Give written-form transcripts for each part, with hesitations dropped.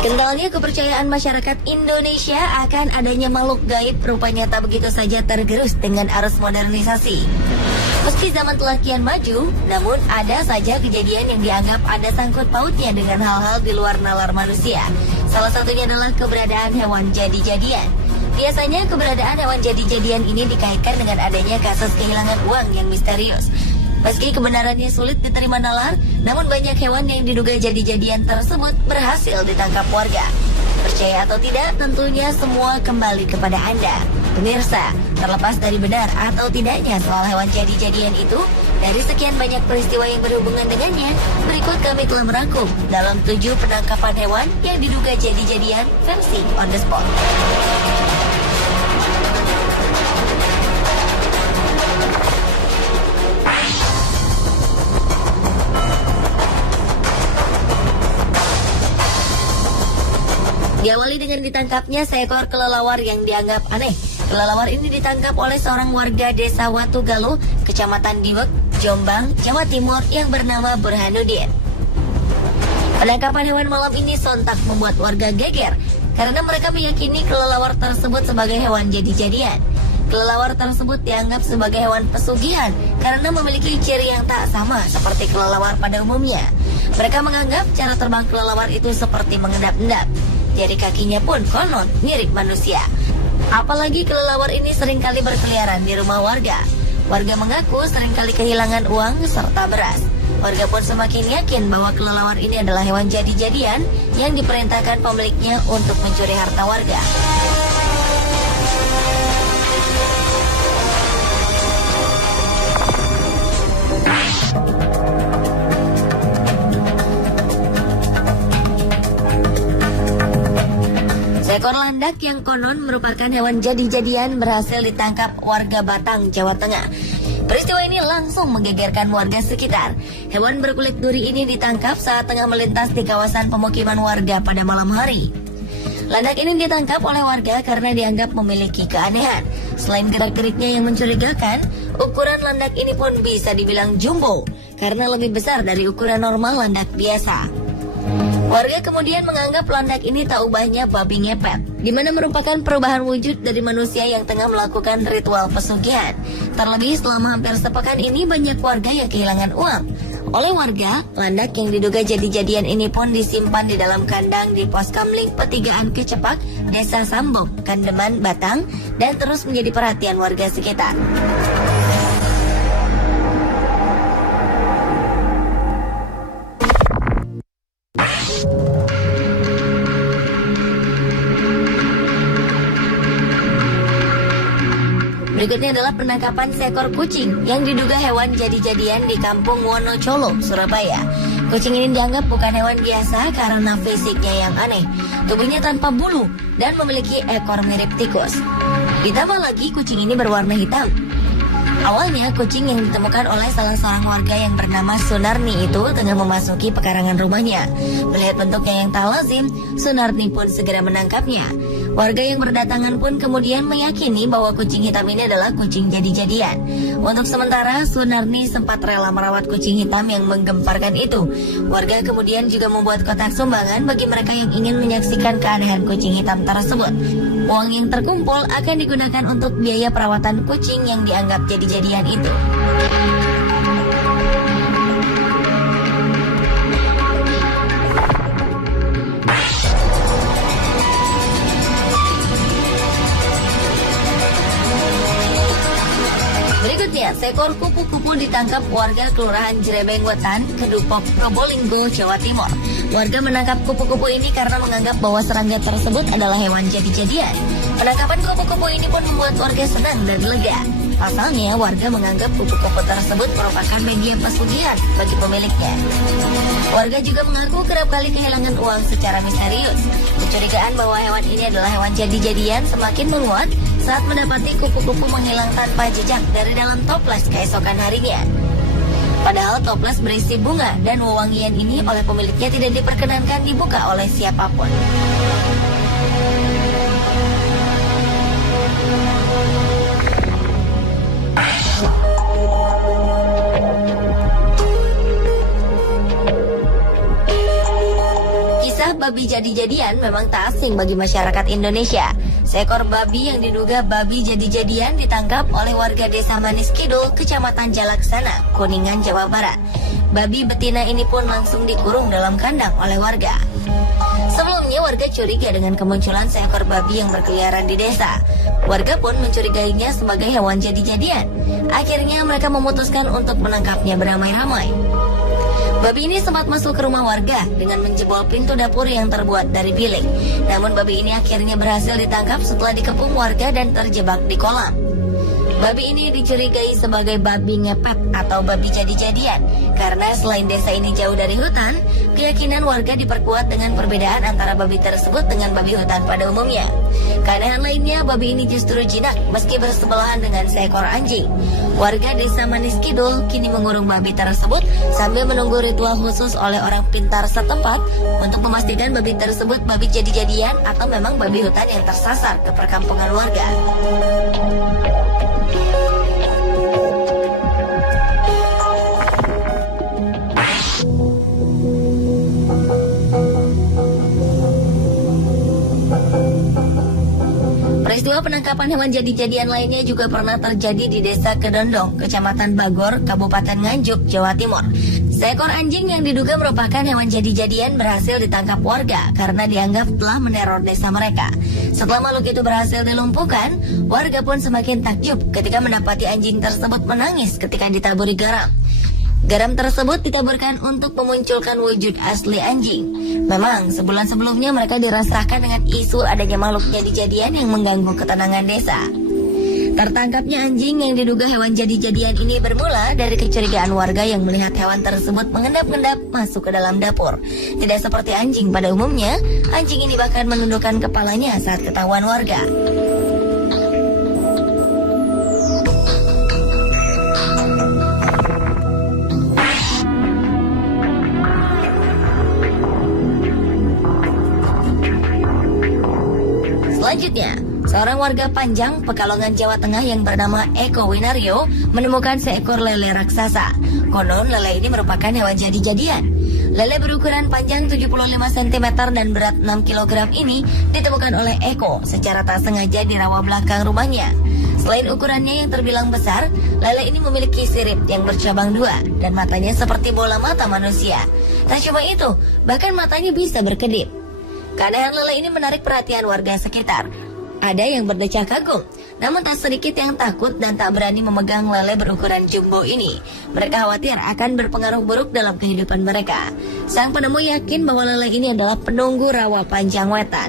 Kentalnya kepercayaan masyarakat Indonesia akan adanya makhluk gaib rupanya tak begitu saja tergerus dengan arus modernisasi. Meski zaman telah kian maju, namun ada saja kejadian yang dianggap ada sangkut pautnya dengan hal-hal di luar nalar manusia. Salah satunya adalah keberadaan hewan jadi-jadian. Biasanya keberadaan hewan jadi-jadian ini dikaitkan dengan adanya kasus kehilangan uang yang misterius. Meski kebenarannya sulit diterima nalar, namun banyak hewan yang diduga jadi-jadian tersebut berhasil ditangkap warga. Percaya atau tidak, tentunya semua kembali kepada Anda. Pemirsa, terlepas dari benar atau tidaknya soal hewan jadi-jadian itu, dari sekian banyak peristiwa yang berhubungan dengannya, berikut kami telah merangkum dalam 7 penangkapan hewan yang diduga jadi-jadian versi on the spot. Diawali dengan ditangkapnya seekor kelelawar yang dianggap aneh. Kelelawar ini ditangkap oleh seorang warga desa Watugaluh, Kecamatan Diwek, Jombang, Jawa Timur yang bernama Burhanuddin. Penangkapan hewan malam ini sontak membuat warga geger karena mereka meyakini kelelawar tersebut sebagai hewan jadi-jadian. Kelelawar tersebut dianggap sebagai hewan pesugihan karena memiliki ciri yang tak sama seperti kelelawar pada umumnya. Mereka menganggap cara terbang kelelawar itu seperti mengendap-endap. Jari kakinya pun konon mirip manusia. Apalagi kelelawar ini seringkali berkeliaran di rumah warga. Warga mengaku seringkali kehilangan uang serta beras. Warga pun semakin yakin bahwa kelelawar ini adalah hewan jadi-jadian yang diperintahkan pemiliknya untuk mencuri harta warga. Seekor landak yang konon merupakan hewan jadi-jadian berhasil ditangkap warga Batang, Jawa Tengah. Peristiwa ini langsung menggegerkan warga sekitar. Hewan berkulit duri ini ditangkap saat tengah melintas di kawasan pemukiman warga pada malam hari. Landak ini ditangkap oleh warga karena dianggap memiliki keanehan. Selain gerak-geriknya yang mencurigakan, ukuran landak ini pun bisa dibilang jumbo karena lebih besar dari ukuran normal landak biasa. Warga kemudian menganggap landak ini tak ubahnya babi ngepet, di mana merupakan perubahan wujud dari manusia yang tengah melakukan ritual pesugihan. Terlebih selama hampir sepekan ini banyak warga yang kehilangan uang. Oleh warga, landak yang diduga jadi-jadian ini pun disimpan di dalam kandang di pos Kamling Petigaan Kecepak, Desa Sambong, Kandeman, Batang, dan terus menjadi perhatian warga sekitar. Berikutnya adalah penangkapan seekor kucing yang diduga hewan jadi-jadian di Kampung Wonocolo, Surabaya. Kucing ini dianggap bukan hewan biasa karena fisiknya yang aneh. Tubuhnya tanpa bulu dan memiliki ekor mirip tikus. Ditambah lagi kucing ini berwarna hitam. Awalnya kucing yang ditemukan oleh salah seorang warga yang bernama Sunarni itu tengah memasuki pekarangan rumahnya. Melihat bentuknya yang tak lazim, Sunarni pun segera menangkapnya. Warga yang berdatangan pun kemudian meyakini bahwa kucing hitam ini adalah kucing jadi-jadian. Untuk sementara, Sunarni sempat rela merawat kucing hitam yang menggemparkan itu. Warga kemudian juga membuat kotak sumbangan bagi mereka yang ingin menyaksikan keanehan kucing hitam tersebut. Uang yang terkumpul akan digunakan untuk biaya perawatan kucing yang dianggap jadi-jadian itu. Berikutnya, seekor kupu-kupu ditangkap warga Kelurahan Jerebeng Wetan, Kedupok, Probolinggo, Jawa Timur. Warga menangkap kupu-kupu ini karena menganggap bahwa serangga tersebut adalah hewan jadi-jadian. Penangkapan kupu-kupu ini pun membuat warga senang dan lega. Pasalnya, warga menganggap kupu-kupu tersebut merupakan media pesugihan bagi pemiliknya. Warga juga mengaku kerap kali kehilangan uang secara misterius. Kecurigaan bahwa hewan ini adalah hewan jadi-jadian semakin menguat saat mendapati kupu-kupu menghilang tanpa jejak dari dalam toples keesokan harinya. Padahal toples berisi bunga dan wewangian ini oleh pemiliknya tidak diperkenankan dibuka oleh siapapun. Kisah babi babi jadi-jadian memang tak asing bagi masyarakat Indonesia. Seekor babi yang diduga babi jadi-jadian ditangkap oleh warga Desa Manis Kidul, Kecamatan Jalaksana, Kuningan, Jawa Barat. Babi betina ini pun langsung dikurung dalam kandang oleh warga. Sebelumnya warga curiga dengan kemunculan seekor babi yang berkeliaran di desa. Warga pun mencurigainya sebagai hewan jadi-jadian. Akhirnya mereka memutuskan untuk menangkapnya beramai-ramai. Babi ini sempat masuk ke rumah warga dengan menjebol pintu dapur yang terbuat dari bilik. Namun babi ini akhirnya berhasil ditangkap setelah dikepung warga dan terjebak di kolam. Babi ini dicurigai sebagai babi ngepet atau babi jadi-jadian karena selain desa ini jauh dari hutan, keyakinan warga diperkuat dengan perbedaan antara babi tersebut dengan babi hutan pada umumnya. Keanehan lainnya, babi ini justru jinak meski bersebelahan dengan seekor anjing. Warga Desa Manis Kidul kini mengurung babi tersebut sambil menunggu ritual khusus oleh orang pintar setempat untuk memastikan babi tersebut babi jadi-jadian atau memang babi hutan yang tersasar ke perkampungan warga. Peristiwa penangkapan hewan jadi-jadian lainnya juga pernah terjadi di Desa Kedondong, Kecamatan Bagor, Kabupaten Nganjuk, Jawa Timur. Seekor anjing yang diduga merupakan hewan jadi-jadian berhasil ditangkap warga karena dianggap telah meneror desa mereka. Setelah makhluk itu berhasil dilumpuhkan, warga pun semakin takjub ketika mendapati anjing tersebut menangis ketika ditaburi garam. Garam tersebut ditaburkan untuk memunculkan wujud asli anjing. Memang sebulan sebelumnya mereka dirasakan dengan isu adanya makhluk jadi-jadian yang mengganggu ketenangan desa. Tertangkapnya anjing yang diduga hewan jadi-jadian ini bermula dari kecurigaan warga yang melihat hewan tersebut mengendap-endap masuk ke dalam dapur. Tidak seperti anjing pada umumnya, anjing ini bahkan menundukkan kepalanya saat ketahuan warga. Selanjutnya, seorang warga Panjang, Pekalongan, Jawa Tengah yang bernama Eko Winario menemukan seekor lele raksasa. Konon lele ini merupakan hewan jadi-jadian. Lele berukuran panjang 75 cm dan berat 6 kg ini ditemukan oleh Eko secara tak sengaja di rawa belakang rumahnya. Selain ukurannya yang terbilang besar, lele ini memiliki sirip yang bercabang dua dan matanya seperti bola mata manusia. Tak cuma itu, bahkan matanya bisa berkedip. Keanehan lele ini menarik perhatian warga sekitar. Ada yang berdecak kagum, namun tak sedikit yang takut dan tak berani memegang lele berukuran jumbo ini. Mereka khawatir akan berpengaruh buruk dalam kehidupan mereka. Sang penemu yakin bahwa lele ini adalah penunggu rawa Panjang Wetan.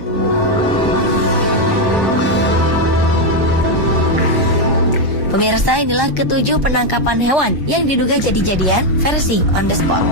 Pemirsa, inilah ketujuh penangkapan hewan yang diduga jadi-jadian versi on the spot.